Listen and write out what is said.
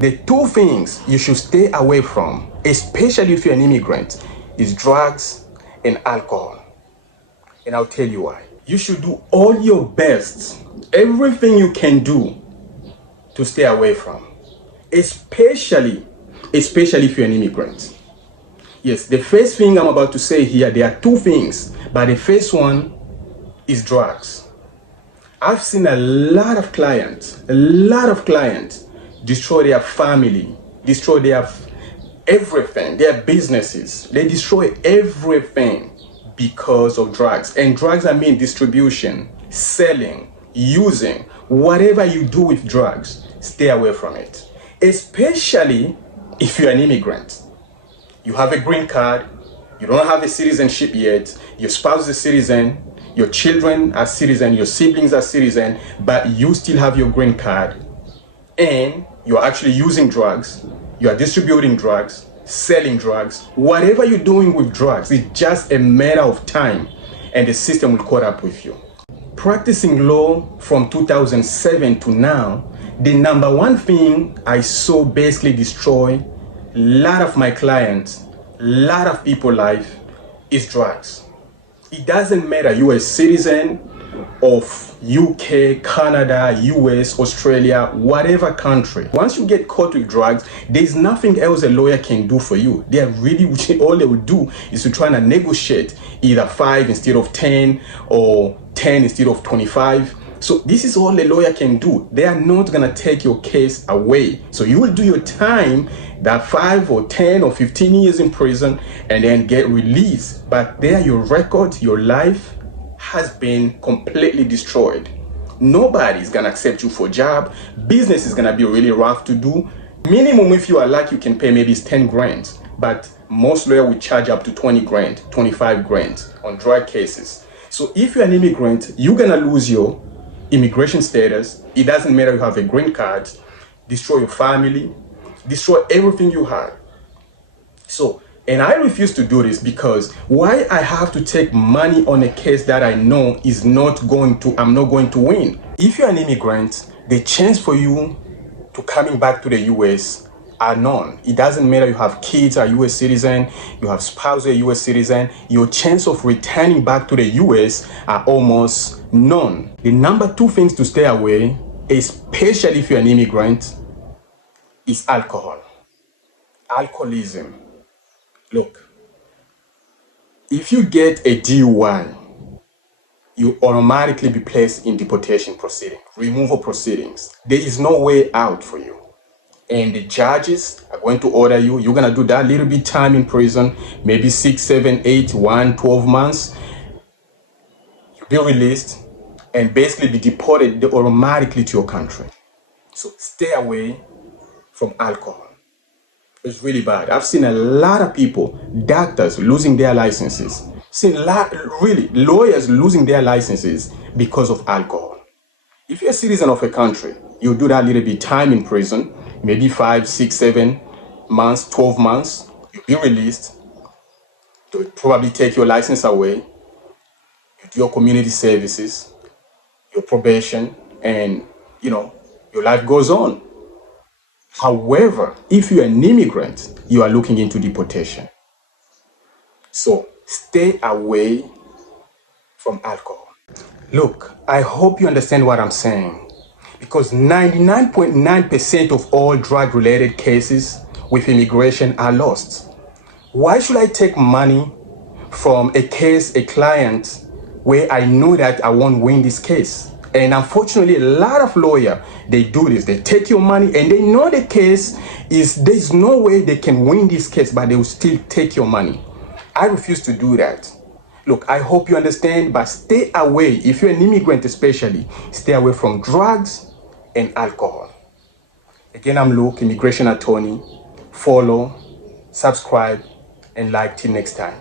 The two things you should stay away from, especially if you're an immigrant, is drugs and alcohol. And I'll tell you why. You should do all your best, everything you can do to stay away from, especially if you're an immigrant. Yes, the first thing I'm about to say here, there are two things, but the first one is drugs. I've seen a lot of clients destroy their family, destroy their everything, their businesses. They destroy everything because of drugs. And drugs, I mean distribution, selling, using, whatever you do with drugs, stay away from it. Especially if you're an immigrant. You have a green card, you don't have a citizenship yet, your spouse is a citizen, your children are citizens, your siblings are citizens, but you still have your green card and you're actually using drugs, you are distributing drugs, selling drugs, whatever you're doing with drugs, it's just a matter of time and the system will caught up with you. Practicing law from 2007 to now, the number one thing I saw basically destroy a lot of my clients, a lot of people's life is drugs. It doesn't matter you're a citizen of UK, Canada, US, Australia, whatever country. Once you get caught with drugs, there's nothing else a lawyer can do for you. They are really, all they will do is to try and negotiate either 5 instead of 10 or 10 instead of 25. So this is all a lawyer can do. They are not gonna take your case away. So you will do your time, that 5 or 10 or 15 years in prison, and then get released. But there, your record, your life has been completely destroyed. Nobody's gonna accept you for a job. Business is gonna be really rough to do. Minimum, if you are lucky, you can pay maybe 10 grand. But most lawyers will charge up to 20 grand, 25 grand on drug cases. So if you're an immigrant, you're gonna lose your immigration status. It doesn't matter you have a green card, destroy your family, destroy everything you had. So, and I refuse to do this because why I have to take money on a case that I know I'm not going to win. If you're an immigrant, the chance for you to coming back to the US are none. It doesn't matter you have kids are US citizen, you have spouse are US citizen, your chance of returning back to the US are almost none. The number two things to stay away, especially if you're an immigrant, is alcohol. Alcoholism. Look, if you get a DUI, you automatically be placed in deportation proceedings, removal proceedings. There is no way out for you. And the judges are going to order you. You're going to do that little bit time in prison, maybe 6, 7, 8, 12 months. You'll be released and basically be deported automatically to your country. So stay away from alcohol. It's really bad. I've seen a lot of people, doctors losing their licenses. Seen a lot, really, lawyers losing their licenses because of alcohol. If you're a citizen of a country, you do that little bit time in prison, maybe 5, 6, 7 months, 12 months, you'll be released. They'll probably take your license away. You do your community services, your probation, and your life goes on. However, if you're an immigrant, you are looking into deportation. So stay away from alcohol. Look, I hope you understand what I'm saying. Because 99.9% of all drug-related cases with immigration are lost. Why should I take money from a client, where I know that I won't win this case? And unfortunately, a lot of lawyers, they do this. They take your money and they know the case there's no way they can win this case, but they will still take your money. I refuse to do that. Look, I hope you understand, but stay away. If you're an immigrant especially, stay away from drugs and alcohol. Again, I'm Luke, immigration attorney. Follow, subscribe, and like till next time.